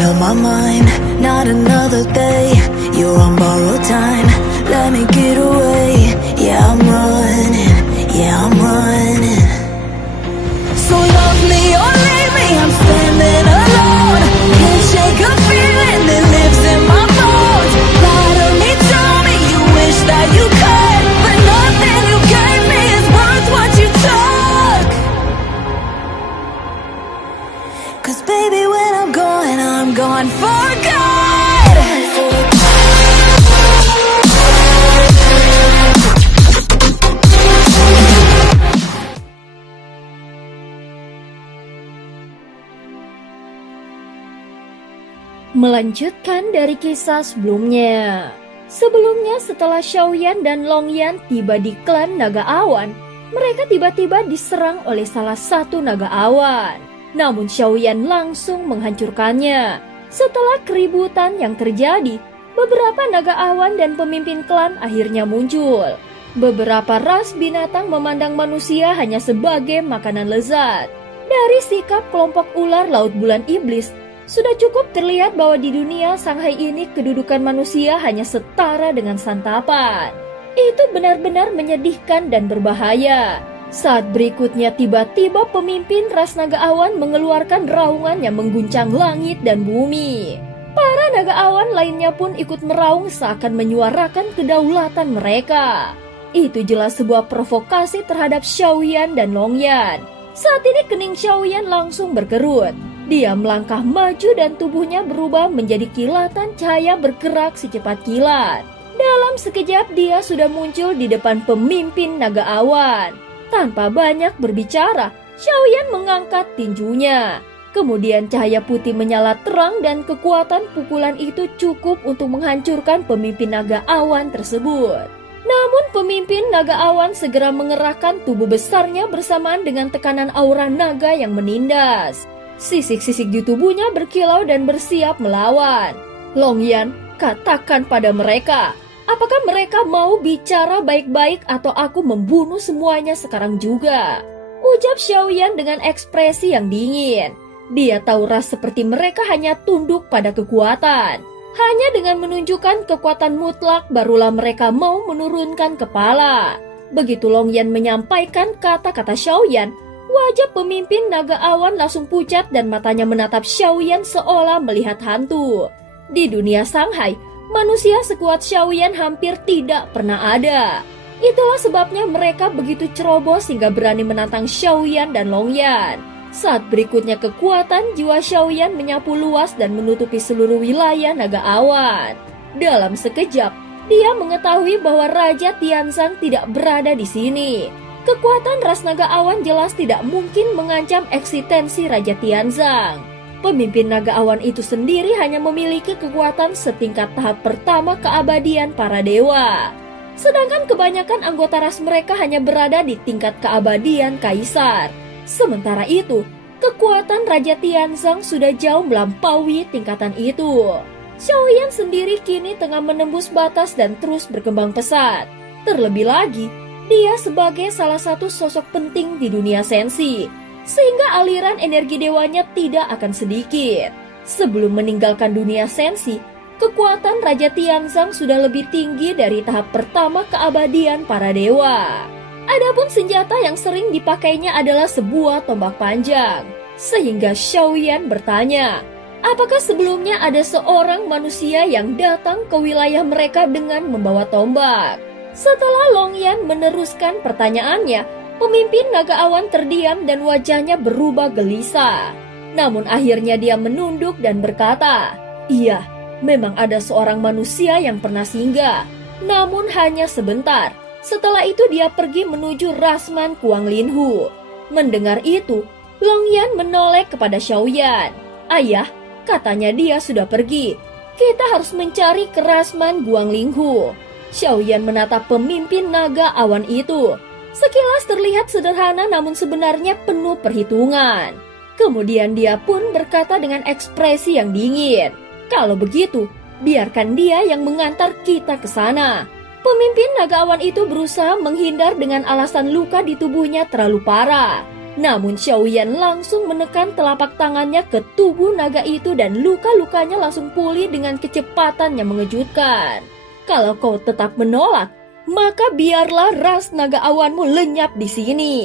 made up my mind, not another day. You're on borrowed time, let me get away. Yeah, I'm running, yeah, I'm running. So love me or leave me, I'm standing alone. Can't shake a feeling that lives in my bones. Lie to me, tell me you wish that you could, but nothing you gave me is worth what you took. Cause baby, when I'm gone for good. Melanjutkan dari kisah sebelumnya. Sebelumnya setelah Xiaoyan dan Longyan tiba di klan Naga Awan, mereka tiba-tiba diserang oleh salah satu Naga Awan. Namun Xiaoyan langsung menghancurkannya. Setelah keributan yang terjadi, beberapa Naga Awan dan pemimpin klan akhirnya muncul. Beberapa ras binatang memandang manusia hanya sebagai makanan lezat. Dari sikap kelompok ular laut bulan iblis, sudah cukup terlihat bahwa di dunia Shanghai ini kedudukan manusia hanya setara dengan santapan. Itu benar-benar menyedihkan dan berbahaya. Saat berikutnya tiba-tiba pemimpin ras Naga Awan mengeluarkan raungan yang mengguncang langit dan bumi. Para Naga Awan lainnya pun ikut meraung seakan menyuarakan kedaulatan mereka. Itu jelas sebuah provokasi terhadap Xiaoyan dan Longyan. Saat ini kening Xiaoyan langsung berkerut. Dia melangkah maju dan tubuhnya berubah menjadi kilatan cahaya bergerak secepat kilat. Dalam sekejap dia sudah muncul di depan pemimpin Naga Awan. Tanpa banyak berbicara, Xiaoyan mengangkat tinjunya. Kemudian cahaya putih menyala terang dan kekuatan pukulan itu cukup untuk menghancurkan pemimpin Naga Awan tersebut. Namun pemimpin Naga Awan segera mengerahkan tubuh besarnya bersamaan dengan tekanan aura naga yang menindas. Sisik-sisik di tubuhnya berkilau dan bersiap melawan. Longyan, katakan pada mereka, apakah mereka mau bicara baik-baik atau aku membunuh semuanya sekarang juga? Ucap Xiaoyan dengan ekspresi yang dingin. Dia tahu ras seperti mereka hanya tunduk pada kekuatan. Hanya dengan menunjukkan kekuatan mutlak barulah mereka mau menurunkan kepala. Begitu Longyan menyampaikan kata-kata Xiaoyan, wajah pemimpin Naga Awan langsung pucat dan matanya menatap Xiaoyan seolah melihat hantu. Di dunia Shanghai, manusia sekuat Xiaoyan hampir tidak pernah ada. Itulah sebabnya mereka begitu ceroboh sehingga berani menantang Xiaoyan dan Longyan. Saat berikutnya kekuatan jiwa Xiaoyan menyapu luas dan menutupi seluruh wilayah Naga Awan. Dalam sekejap, dia mengetahui bahwa Raja Tianzang tidak berada di sini. Kekuatan ras Naga Awan jelas tidak mungkin mengancam eksistensi Raja Tianzang. Pemimpin Naga Awan itu sendiri hanya memiliki kekuatan setingkat tahap pertama keabadian para dewa. Sedangkan kebanyakan anggota ras mereka hanya berada di tingkat keabadian kaisar. Sementara itu, kekuatan Raja Tianzang sudah jauh melampaui tingkatan itu. Xiaoyan sendiri kini tengah menembus batas dan terus berkembang pesat. Terlebih lagi, dia sebagai salah satu sosok penting di dunia sensi, sehingga aliran energi dewanya tidak akan sedikit. Sebelum meninggalkan dunia sensi, kekuatan Raja Tianzang sudah lebih tinggi dari tahap pertama keabadian para dewa. Adapun senjata yang sering dipakainya adalah sebuah tombak panjang. Sehingga Xiaoyan bertanya, apakah sebelumnya ada seorang manusia yang datang ke wilayah mereka dengan membawa tombak? Setelah Longyan meneruskan pertanyaannya, pemimpin Naga Awan terdiam dan wajahnya berubah gelisah. Namun akhirnya dia menunduk dan berkata, iya, memang ada seorang manusia yang pernah singgah, namun hanya sebentar. Setelah itu dia pergi menuju Rasman Kuang Linhu. Mendengar itu, Longyan menoleh kepada Xiaoyan. Ayah, katanya dia sudah pergi. Kita harus mencari ke Rasman Kuang Linhu. Xiaoyan menatap pemimpin Naga Awan itu. Sekilas terlihat sederhana namun sebenarnya penuh perhitungan. Kemudian dia pun berkata dengan ekspresi yang dingin, kalau begitu, biarkan dia yang mengantar kita ke sana. Pemimpin Naga Awan itu berusaha menghindar dengan alasan luka di tubuhnya terlalu parah. Namun Xiaoyan langsung menekan telapak tangannya ke tubuh naga itu dan luka-lukanya langsung pulih dengan kecepatan yang mengejutkan. Kalau kau tetap menolak, maka biarlah ras naga awanmu lenyap di sini.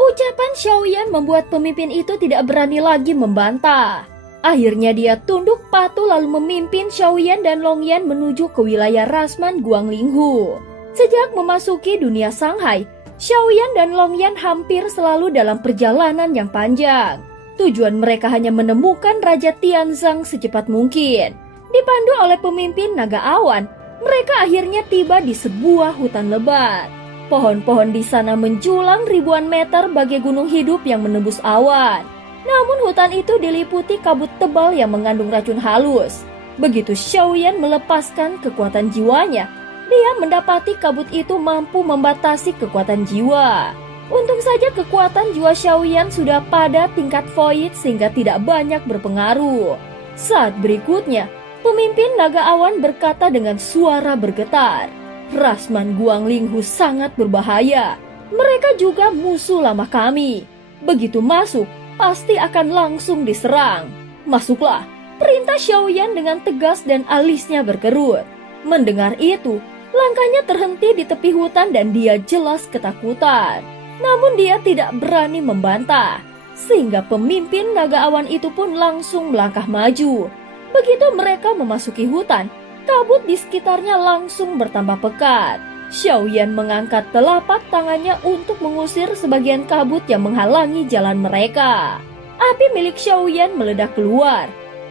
Ucapan Xiaoyan membuat pemimpin itu tidak berani lagi membantah. Akhirnya dia tunduk patuh lalu memimpin Xiaoyan dan Longyan menuju ke wilayah rasman Guanglinghu. Sejak memasuki dunia Shanghai, Xiaoyan dan Longyan hampir selalu dalam perjalanan yang panjang. Tujuan mereka hanya menemukan Raja Tianzang secepat mungkin. Dipandu oleh pemimpin naga awan, mereka akhirnya tiba di sebuah hutan lebat. Pohon-pohon di sana menjulang ribuan meter bagai gunung hidup yang menembus awan. Namun hutan itu diliputi kabut tebal yang mengandung racun halus. Begitu Xiaoyan melepaskan kekuatan jiwanya, dia mendapati kabut itu mampu membatasi kekuatan jiwa. Untung saja kekuatan jiwa Xiaoyan sudah pada tingkat void sehingga tidak banyak berpengaruh. Saat berikutnya, pemimpin naga awan berkata dengan suara bergetar, "Rasman Guanglinghu sangat berbahaya. Mereka juga musuh lama kami. Begitu masuk, pasti akan langsung diserang. Masuklah," perintah Xiaoyan dengan tegas dan alisnya berkerut. Mendengar itu, langkahnya terhenti di tepi hutan dan dia jelas ketakutan. Namun dia tidak berani membantah, sehingga pemimpin naga awan itu pun langsung melangkah maju. Begitu mereka memasuki hutan, kabut di sekitarnya langsung bertambah pekat. Xiaoyan mengangkat telapak tangannya untuk mengusir sebagian kabut yang menghalangi jalan mereka. Api milik Xiaoyan meledak keluar,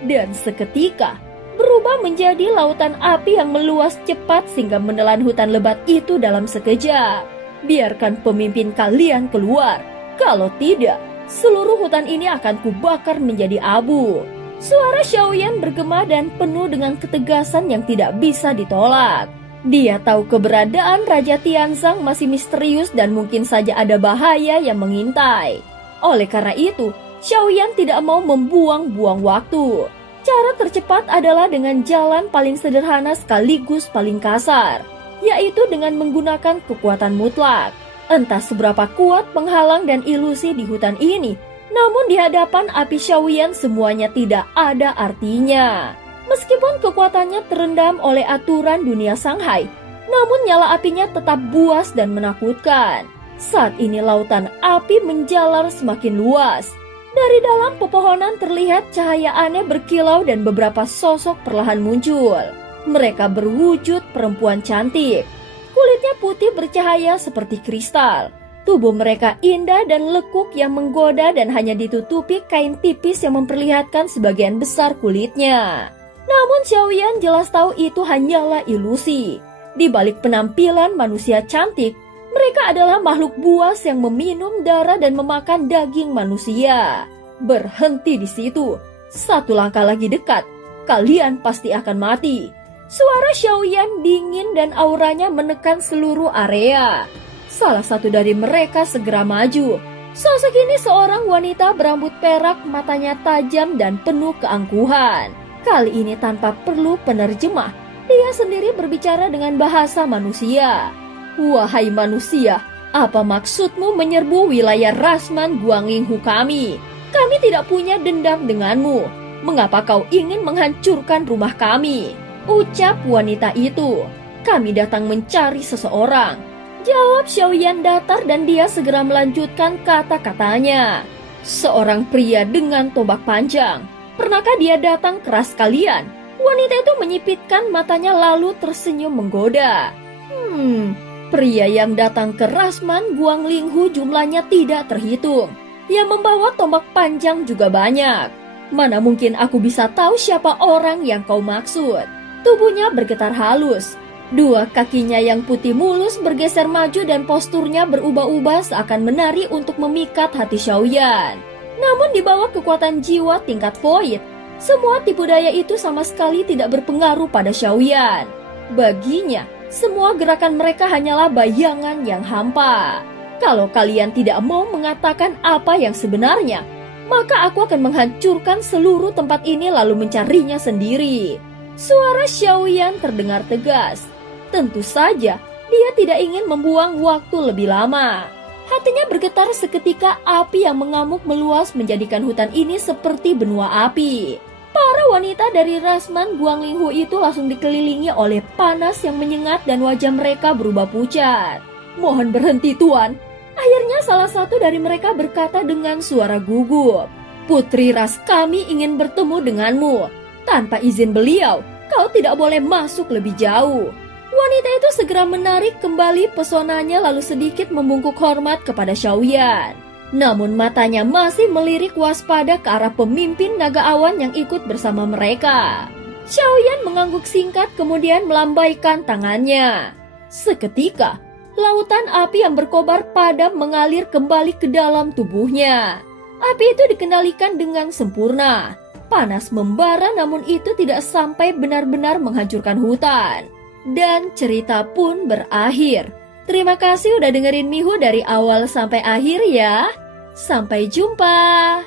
dan seketika berubah menjadi lautan api yang meluas cepat sehingga menelan hutan lebat itu dalam sekejap. Biarkan pemimpin kalian keluar, kalau tidak, seluruh hutan ini akan kubakar menjadi abu. Suara Xiaoyan bergema dan penuh dengan ketegasan yang tidak bisa ditolak. Dia tahu keberadaan Raja Tianzang masih misterius dan mungkin saja ada bahaya yang mengintai. Oleh karena itu, Xiaoyan tidak mau membuang-buang waktu. Cara tercepat adalah dengan jalan paling sederhana sekaligus paling kasar, yaitu dengan menggunakan kekuatan mutlak. Entah seberapa kuat penghalang dan ilusi di hutan ini, namun di hadapan api Xiaoyan semuanya tidak ada artinya. Meskipun kekuatannya terendam oleh aturan dunia Shanghai, namun nyala apinya tetap buas dan menakutkan. Saat ini lautan api menjalar semakin luas. Dari dalam pepohonan terlihat cahaya aneh berkilau dan beberapa sosok perlahan muncul. Mereka berwujud perempuan cantik. Kulitnya putih bercahaya seperti kristal. Tubuh mereka indah dan lekuk yang menggoda dan hanya ditutupi kain tipis yang memperlihatkan sebagian besar kulitnya. Namun Xiaoyan jelas tahu itu hanyalah ilusi. Di balik penampilan manusia cantik, mereka adalah makhluk buas yang meminum darah dan memakan daging manusia. Berhenti di situ. Satu langkah lagi dekat, kalian pasti akan mati. Suara Xiaoyan dingin dan auranya menekan seluruh area. Salah satu dari mereka segera maju. Sosok ini seorang wanita berambut perak, matanya tajam dan penuh keangkuhan. Kali ini tanpa perlu penerjemah, dia sendiri berbicara dengan bahasa manusia. "Wahai manusia, apa maksudmu menyerbu wilayah rasman Guanglinghu kami? Kami tidak punya dendam denganmu. Mengapa kau ingin menghancurkan rumah kami?" Ucap wanita itu. "Kami datang mencari seseorang," jawab Xiaoyan datar dan dia segera melanjutkan kata-katanya. "Seorang pria dengan tombak panjang. Pernahkah dia datang keras kalian?" Wanita itu menyipitkan matanya lalu tersenyum menggoda. Pria yang datang ke rasman Guanglinghu jumlahnya tidak terhitung. Yang membawa tombak panjang juga banyak. Mana mungkin aku bisa tahu siapa orang yang kau maksud? Tubuhnya bergetar halus. Dua kakinya yang putih mulus bergeser maju dan posturnya berubah-ubah seakan menari untuk memikat hati Xiaoyan. Namun di bawah kekuatan jiwa tingkat void, semua tipu daya itu sama sekali tidak berpengaruh pada Xiaoyan. Baginya, semua gerakan mereka hanyalah bayangan yang hampa. Kalau kalian tidak mau mengatakan apa yang sebenarnya, maka aku akan menghancurkan seluruh tempat ini lalu mencarinya sendiri. Suara Xiaoyan terdengar tegas. Tentu saja, dia tidak ingin membuang waktu lebih lama. Hatinya bergetar seketika api yang mengamuk meluas menjadikan hutan ini seperti benua api. Para wanita dari Rasman Guanglinghu itu langsung dikelilingi oleh panas yang menyengat dan wajah mereka berubah pucat. "Mohon berhenti, Tuan." Akhirnya salah satu dari mereka berkata dengan suara gugup, "Putri Ras kami ingin bertemu denganmu. Tanpa izin beliau, kau tidak boleh masuk lebih jauh." Wanita itu segera menarik kembali pesonanya lalu sedikit membungkuk hormat kepada Xiaoyan. Namun matanya masih melirik waspada ke arah pemimpin naga awan yang ikut bersama mereka. Xiaoyan mengangguk singkat kemudian melambaikan tangannya. Seketika, lautan api yang berkobar padam mengalir kembali ke dalam tubuhnya. Api itu dikendalikan dengan sempurna. Panas membara namun itu tidak sampai benar-benar menghancurkan hutan. Dan cerita pun berakhir. Terima kasih udah dengerin Miho dari awal sampai akhir ya. Sampai jumpa.